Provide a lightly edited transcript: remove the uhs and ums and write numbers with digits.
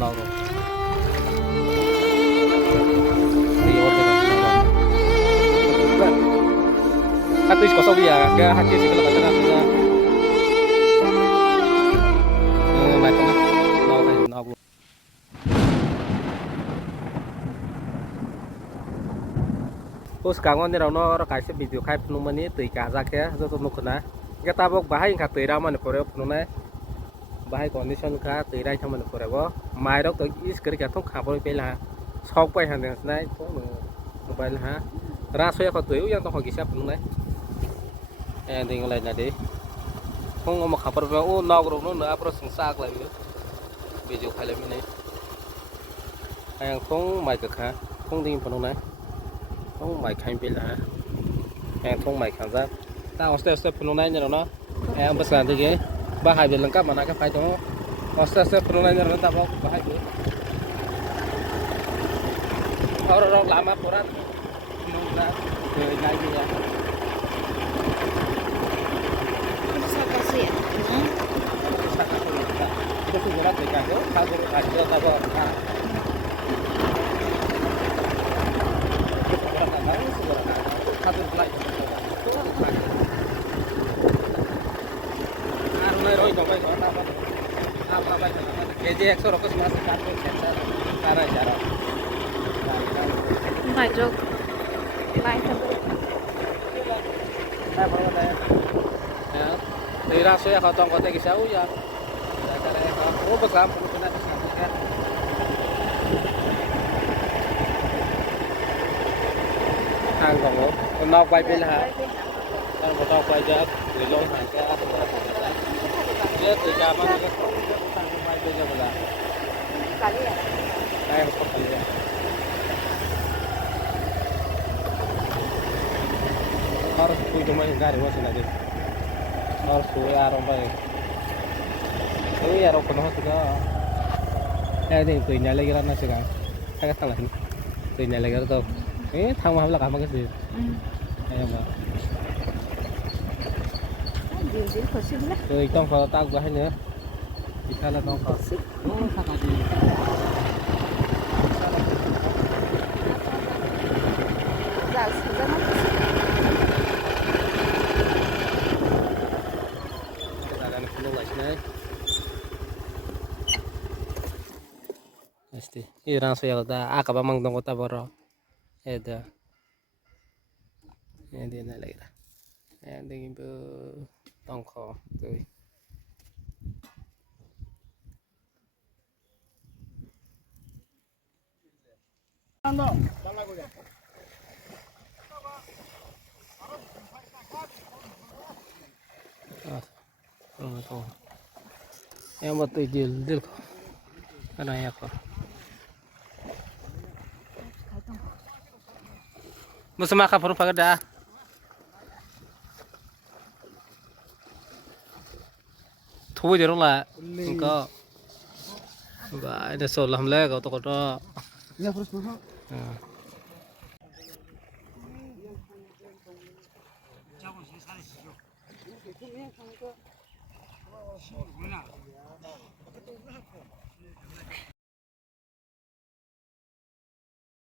nào rồi thì ổn định rồi à tôi có sao bây giờ cái hạt kia thì cái là cái là này không nào này nào Pos kangon ni rano ora kaise video khai pnu mani tui ka ja ke jo to nukuna ke tabok bahai kha tui ra mane pore pnu nai bahai condition kha tui rai thamane pore bo mai rok to is kri ka thong kha boi pela sok pai han nai to mobile ha ra soya kha tui yang to kha kisa pnu nai ding lai na de khong ma khabar ba o nog ro no na pro sung sak lai video khai lai mane ang khong mai ka kha khong ding pnu nai không mày khanh bị là em không mày khang giáp tao step phần này như nó em bắt sàn thì cái ba hai bên lưng cắp mà nó cái phải đó step phần này như nó tao ba hai bên orang lama purat nunggu ke lagi ya Saka sih ya. itu sudah dekat tuh kalau ada apa satu flight Arunai roi babai ko apa babai KJ 100 rupiah masih kartu sensor cara cara Phải rồi. Lại thật. saya baru tanya ya tira saya kau tong kota kisau ya cara kau bekam punya kan hàng còn con nóc quay bên hả con nóc quay cho người lôi hàng cái nhớ từ cha mà cái quay bên cho mình là đây một con gì harus kui cuma enggak ada masih lagi harus kui arong baik kui arong penuh juga ini kuinya lagi kan nasi kan saya kata lagi kuinya lagi tuh thằng mà là cả bằng cái gì em mà Điều gì khó xin lắm. rồi trong phở tao có hay nữa thì sao là trong phở sao là gì Dạ, ra mắt. Kita akan keluar sini. Pasti. Irang saya kata, apa bang dong kota baru. Ada. Ini dia nak lagi lah. Yang ini bu tongko tu. Yang betul jil karena ya kok. Musim apa perlu pakai dah? Thu giờ đúng là có và để số làm lẽ có tôi có đó